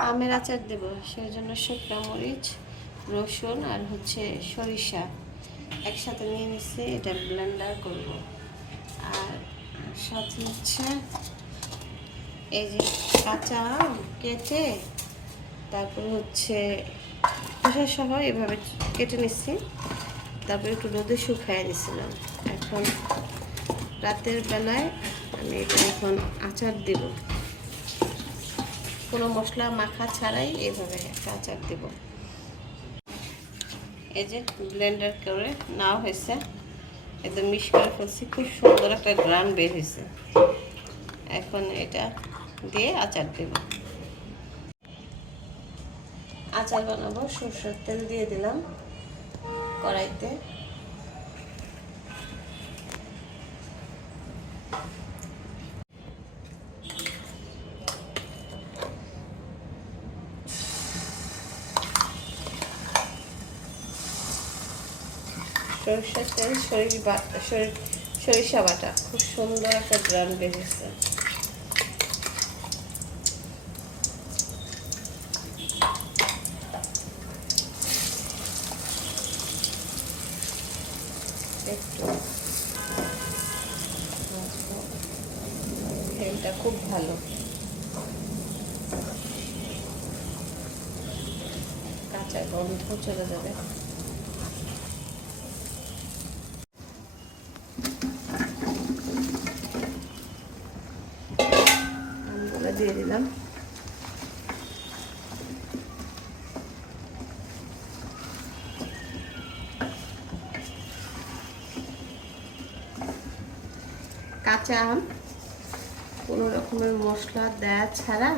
আমের আচার দেবো, সেই জন্য শুকনো মরিচ, রসুন আর হচ্ছে সরিষা একসাথে নিয়ে নিচ্ছি। এটা ব্লেন্ডার করব। আর সাথে হচ্ছে এই যে কাঁচা আম কেটে তারপর হচ্ছে খোসা সহ এভাবে কেটে নিচ্ছি। তারপর একটু রোদে শুকায় দিছিলাম। এখন রাতের বেলায় আমি এটা এখন আচার দেব, কোনো মশলা মাখা ছাড়াই এইভাবে একটা আচার দেব। এই যে ব্লেন্ডার করে নেওয়া হয়েছে, একদম মিক্স করে ফেলছি, খুব সুন্দর একটা গ্রান বের হয়েছে। এখন এটা দিয়ে আচার দেব। আচার বানাবো, সরষের তেল দিয়ে দিলাম কড়াইতে। সরিষার তেল, সরিষা বাটা, খুব সুন্দর একটা গ্রান বেরিয়েছে। একটু তেলটা খুব ভালো, কাঁচা গন্ধ চলে যাবে। আমগুলো দিয়ে দিলাম। কাঁচা আম কোনো রকমের মশলা দেয়া ছাড়া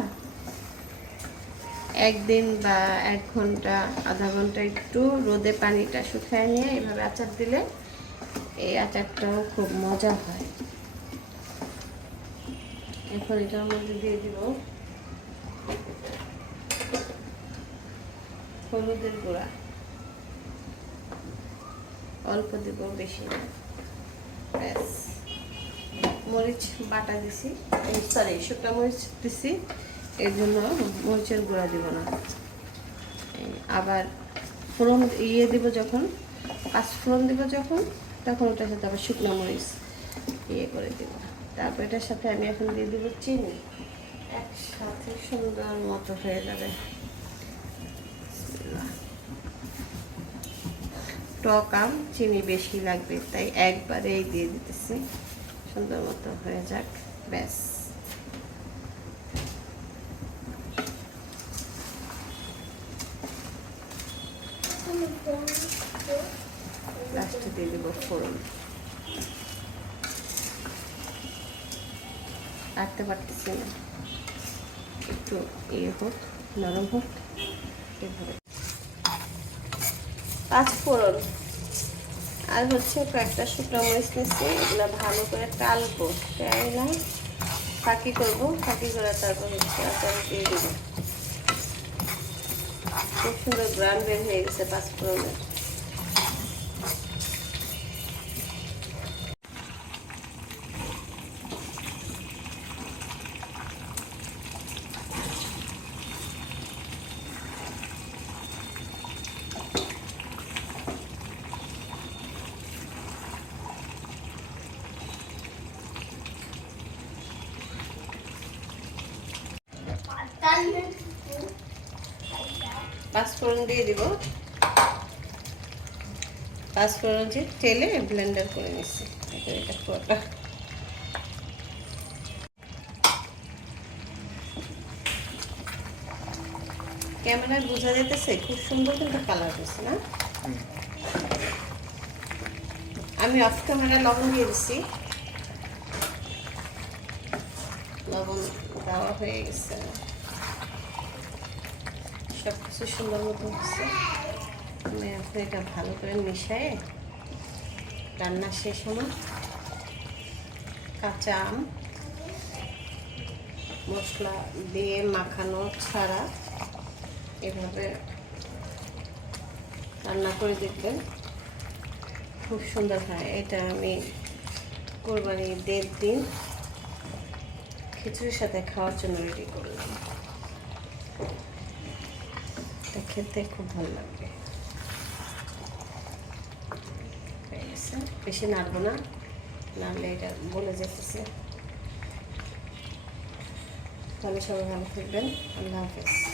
একদিন বা 1 ঘন্টা আধা ঘন্টা একটু রোদে পানিটা শুকিয়ে নিয়ে এভাবে আচার দিলে এই আচারটাও খুব মজা হয়। এখন এটার মধ্যে দিয়ে দিব হলুদের গুঁড়া, অল্প দিব, বেশি না। ব্যাস, মরিচ বাটা দিছি, সরি শুকনো মরিচ দিছি, এর জন্য মরিচের গুঁড়া দিব না। আবার ফোড়ন দিব যখন, পাঁচফোড়ন দিব যখন, তখন ওটার সাথে আবার শুকনো মরিচ করে দিব। তারপর এটার সাথে আমি এখন দিয়ে দিব চিনি, একসাথে সুন্দর মতো হয়ে যাবে। টক আম, চিনি বেশি লাগবে, তাই একবারেই দিয়ে দিতেছি, সুন্দর মতো হয়ে যাক। ব্যাস, লাস্টে দিয়ে দেবো ফোড়ন। রাখতে পারতেছি না, একটু হোক, নরম হোক, এভাবে। পাঁচফোড়ন আর হচ্ছে কয়েকটা শুকনো মরিচ নিচ্ছি, এগুলো ভালো করে টালবো, টাইলা ফাঁকি করবো, ফাঁকি করে তারপর হচ্ছে আচার দিয়ে দেবো। খুব সুন্দর গ্রান বের হয়ে গেছে পাঁচফোড়নের। পাঁচফোড়ন দিয়ে দিব, পাঁচফোড়ন যে তেলে ব্লেন্ডার করে নিচ্ছি, এটা পুরোটা। ক্যামেরায় বোঝা যেতেছে খুব সুন্দর কিন্তু কালার হচ্ছে না। আমি অফ ক্যামেরা লবণ দিয়ে দিচ্ছি, লবণ দেওয়া হয়ে গেছে, সব কিছু সুন্দর মতো হচ্ছে। আমি এখন এটা ভালো করে মিশিয়ে রান্না শেষ আমার কাঁচা আম মশলা দিয়ে মাখানো ছাড়া এভাবে রান্না করে দেখবেন, খুব সুন্দর হয়। এটা আমি কোরবানি ঈদের দিন খিচুড়ির সাথে খাওয়ার জন্য রেডি করলাম। খেতে খুব ভালো লাগবে। হয়ে গেছে, বেশি নাড়বো না, নাড়লে এটা বলে যেতেছে। তাহলে সবাই ভালো থাকবেন, আল্লাহ হাফেজ।